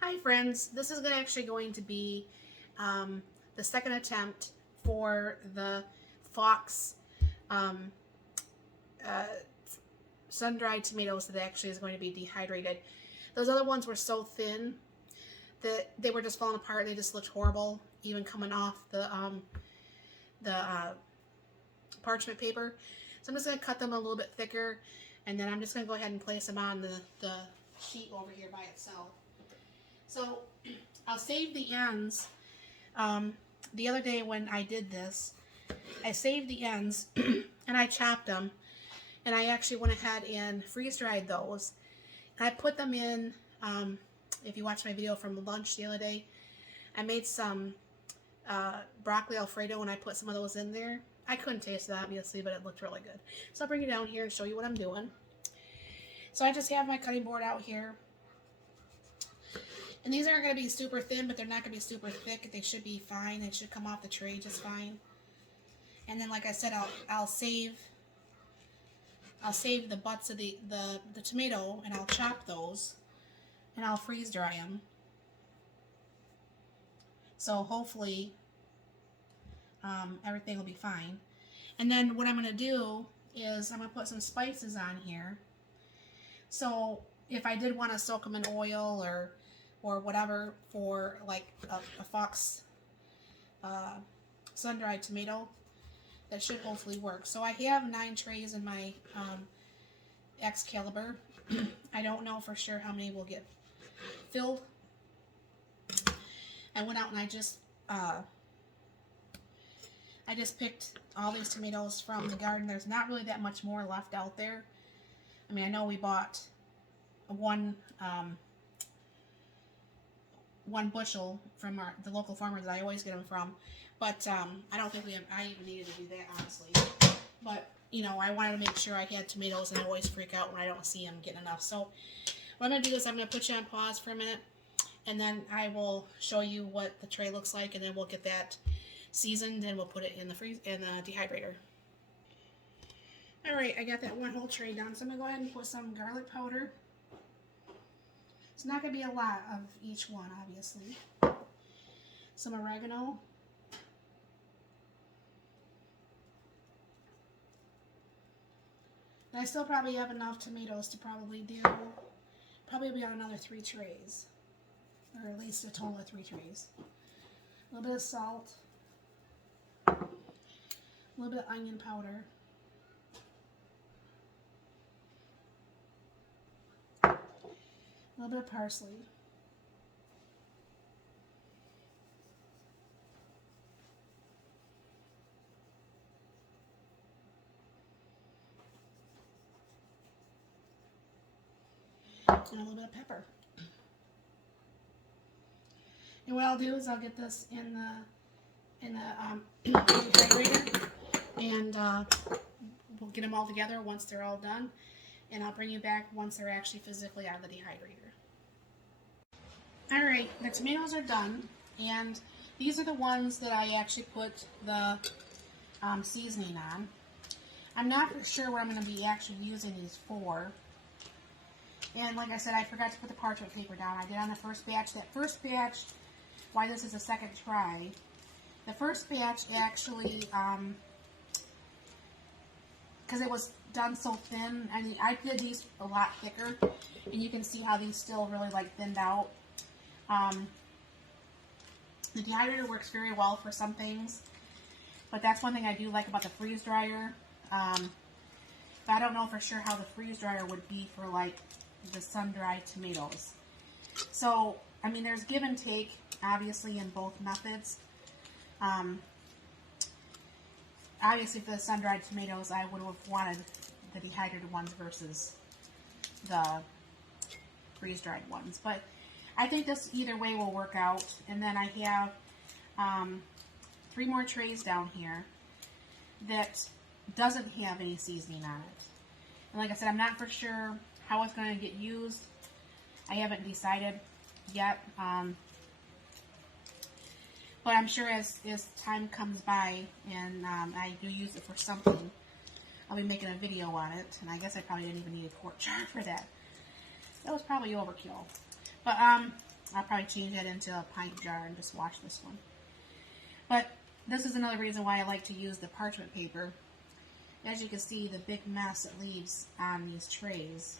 Hi friends, this is actually going to be the second attempt for the Fox um, uh, sun-dried tomatoes that actually is going to be dehydrated. Those other ones were so thin that they were just falling apart. They just looked horrible, even coming off the parchment paper. So I'm just going to cut them a little bit thicker, and then I'm just going to go ahead and place them on the sheet over here by itself. So I'll save the ends. The other day when I did this, I saved the ends and I chopped them, and I actually went ahead and freeze-dried those. And I put them in, if you watched my video from lunch the other day, I made some broccoli Alfredo and I put some of those in there. I couldn't taste it obviously, but it looked really good. So I'll bring it down here and show you what I'm doing. So I just have my cutting board out here. And these aren't going to be super thin, but they're not going to be super thick. They should be fine. They should come off the tray just fine. And then, like I said, I'll save the butts of the tomato, and I'll chop those, and I'll freeze dry them. So hopefully everything will be fine. And then what I'm going to do is I'm going to put some spices on here. So if I did want to soak them in oil or whatever for like a Fox sun-dried tomato, that should hopefully work. So I have 9 trays in my Excalibur. I don't know for sure how many will get filled. I went out and I just picked all these tomatoes from the garden. There's not really that much more left out there. I mean, I know we bought one bushel from the local farmer that I always get them from, but I don't think I even needed to do that, honestly. But you know, I wanted to make sure I had tomatoes, and I always freak out when I don't see them getting enough. So what I'm going to do is I'm going to put you on pause for a minute, and then I will show you what the tray looks like, and then we'll get that seasoned and we'll put it in the dehydrator. Alright, I got that one whole tray done, so I'm going to go ahead and put some garlic powder. It's not going to be a lot of each one, obviously. Some oregano. And I still probably have enough tomatoes to probably do about another 3 trays. Or at least a total of 3 trays. A little bit of salt. A little bit of onion powder. A little bit of parsley. And a little bit of pepper. And what I'll do is I'll get this in the dehydrator, and we'll get them all together once they're all done, and I'll bring you back once they're actually physically out of the dehydrator. Alright, the tomatoes are done, and these are the ones that I actually put the seasoning on. I'm not for sure what I'm going to be actually using these for. And like I said, I forgot to put the parchment paper down. I did on the first batch. That first batch, why this is a second try, the first batch actually, because it was done so thin, I mean, I did these a lot thicker, and you can see how these still really like thinned out. The dehydrator works very well for some things, but that's one thing I do like about the freeze dryer. But I don't know for sure how the freeze dryer would be for like the sun-dried tomatoes. So, I mean, there's give and take, obviously, in both methods. Obviously, for the sun-dried tomatoes, I would have wanted the dehydrated ones versus the freeze-dried ones. But I think this either way will work out. And then I have 3 more trays down here that doesn't have any seasoning on it. And like I said, I'm not for sure how it's going to get used. I haven't decided yet. But I'm sure as time comes by and I do use it for something, I'll be making a video on it. And I guess I probably didn't even need a quart jar for that. That was probably overkill. But I'll probably change that into a pint jar and just wash this one. But this is another reason why I like to use the parchment paper. As you can see, the big mess it leaves on these trays.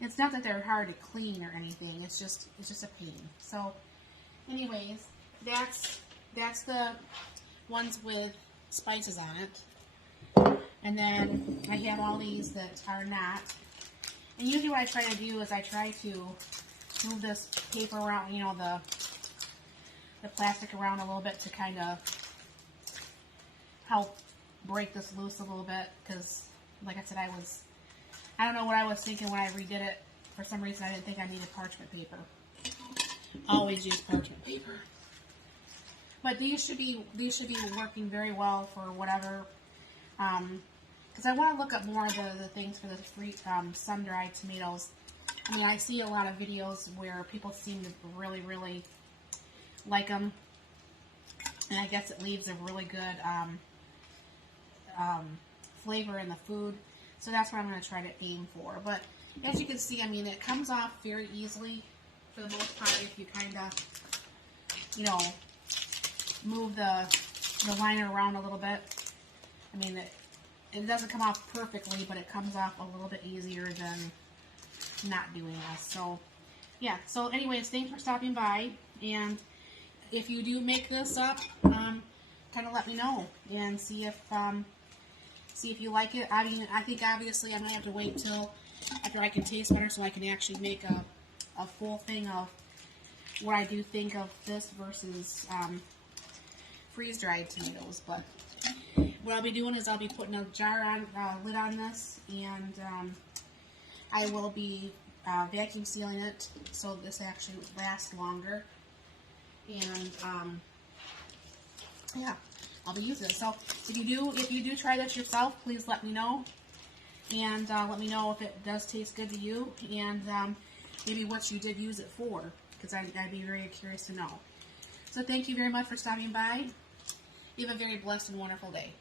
It's not that they're hard to clean or anything. It's just a pain. So, anyways, that's the ones with spices on it. And then I have all these that are not. And usually what I try to do is I try to move this paper around, you know, the plastic around a little bit to kind of help break this loose a little bit, because like I said, I don't know what I was thinking when I redid it. For some reason I didn't think I needed parchment paper. Always use parchment paper. But these should be working very well for whatever, because I want to look up more of the things for the sun-dried tomatoes. I mean, I see a lot of videos where people seem to really, really like them, and I guess it leaves a really good flavor in the food. So that's what I'm going to try to aim for. But as you can see, I mean, it comes off very easily for the most part if you kind of, you know, move the liner around a little bit. I mean, it doesn't come off perfectly, but it comes off a little bit easier than not doing this. So, yeah. So, anyways, thanks for stopping by. And if you do make this up, kind of let me know and see if you like it. I mean, I think obviously I'm gonna have to wait till after I can taste better so I can actually make a full thing of what I do think of this versus freeze-dried tomatoes. But what I'll be doing is I'll be putting a jar on, lid on this, and I will be vacuum sealing it so this actually lasts longer. And yeah, I'll be using it. So if you do try this yourself, please let me know, and let me know if it does taste good to you, and maybe what you did use it for, because I'd be very curious to know. So thank you very much for stopping by. You have a very blessed and wonderful day.